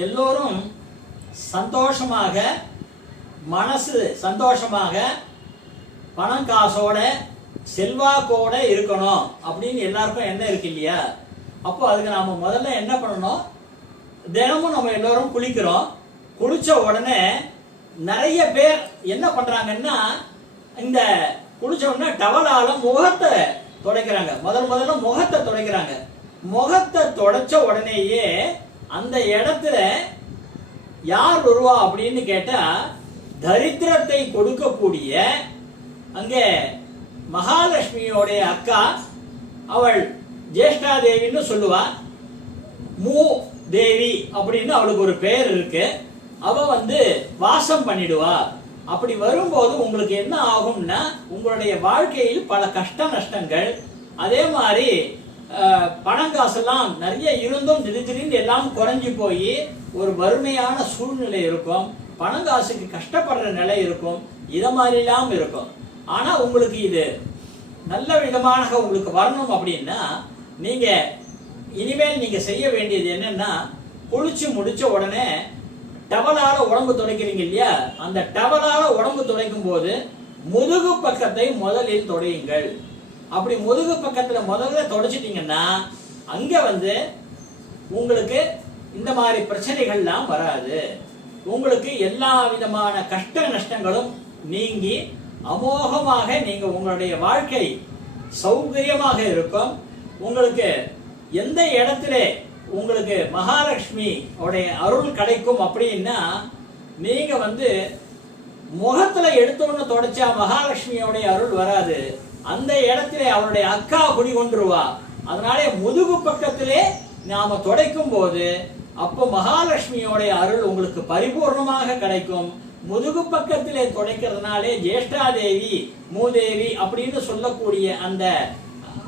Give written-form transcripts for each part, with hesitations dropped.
எல்லோரும் சந்தோஷமாக, மனசு சந்தோஷமாக, பணம் காசோட செல்வாக்கோட இருக்கணும் அப்படின்னு எல்லாருக்கும் என்ன இருக்கு இல்லையா? அப்போ அதுக்கு நாம முதல்ல என்ன பண்ணணும்? தினமும் நம்ம எல்லோரும் குளிக்கிறோம். குளிச்ச உடனே நிறைய பேர் என்ன பண்றாங்கன்னா, இந்த குளிச்ச உடனே டவலால முகத்தை துடைக்கிறாங்க. முதல்ல முகத்தை துடைக்கிறாங்க. முகத்தை துடைச்ச உடனேயே அந்த இடத்துல யார் வருவா அப்படின்னு கேட்டா, தரித்திரத்தை கொடுக்கக்கூடிய அங்கே மகாலட்சுமியோடைய அக்கா, அவள் ஜேஷ்டா தேவின்னு சொல்லுவா. மூ தேவி அப்படின்னு அவளுக்கு ஒரு பெயர் இருக்கு. அவ வாசம் பண்ணிடுவா. அப்படி வரும்போது உங்களுக்கு என்ன ஆகும்னா, உங்களுடைய வாழ்க்கையில் பல கஷ்ட நஷ்டங்கள், அதே மாதிரி பணங்காசெல்லாம் நிறைய இருந்தும் திடீர்னு எல்லாம் குறைஞ்சி போய் ஒரு வறுமையான சூழ்நிலை இருக்கும். பணங்காசுக்கு கஷ்டப்படுற நிலை இருக்கும். இத மாதிரிலாம் இருக்கும். ஆனா உங்களுக்கு இது நல்ல விதமாக உங்களுக்கு வரணும் அப்படின்னா, நீங்க இனிமேல் நீங்க செய்ய வேண்டியது என்னன்னா, குளிச்சு முடிச்ச உடனே டவலால உடம்பு துடைக்கிறீங்க இல்லையா? அந்த டவலால உடம்பு துடைக்கும் போது முதுகு பக்கத்தை முதலில் துடையுங்கள். அப்படி முதுகு பக்கத்துல முதல்ல துடைச்சிட்டீங்கன்னா, அங்க உங்களுக்கு இந்த மாதிரி பிரச்சனைகள்லாம் வராது. உங்களுக்கு எல்லா விதமான கஷ்ட நஷ்டங்களும் நீங்கி அமோகமாக நீங்க உங்களுடைய வாழ்க்கை சௌகரியமாக இருக்கும். உங்களுக்கு எந்த இடத்துல உங்களுக்கு மகாலட்சுமி உடைய அருள் கிடைக்கும் அப்படின்னா, நீங்க முகத்துல எடுத்தோன்னு தொடச்சா மகாலட்சுமியோடைய அருள் வராது. அந்த இடத்துல அவருடைய அக்கா குடிகொண்டுருவா. அதனால முதுகு பக்கத்திலே நாம துடைக்கும் போது அப்போ மகாலட்சுமியோடைய அருள் உங்களுக்கு பரிபூர்ணமாக கிடைக்கும். முதுகு பக்கத்திலே துடைக்கிறதுனாலே ஜேஷ்டா தேவி, மூதேவி அப்படின்னு சொல்லக்கூடிய அந்த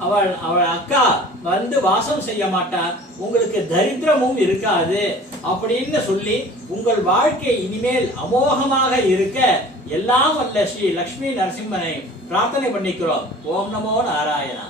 அவள் அக்கா வாசம் செய்ய மாட்டா. உங்களுக்கு தரித்திரமும் இருக்காது அப்படின்னு சொல்லி உங்கள் வாழ்க்கை இனிமேல் அமோகமாக இருக்க எல்லாம் வல்ல ஸ்ரீ லக்ஷ்மி நரசிம்மனை பிரார்த்தனை பண்ணிக்கிறோம். ஓம் நமோ நாராயணா.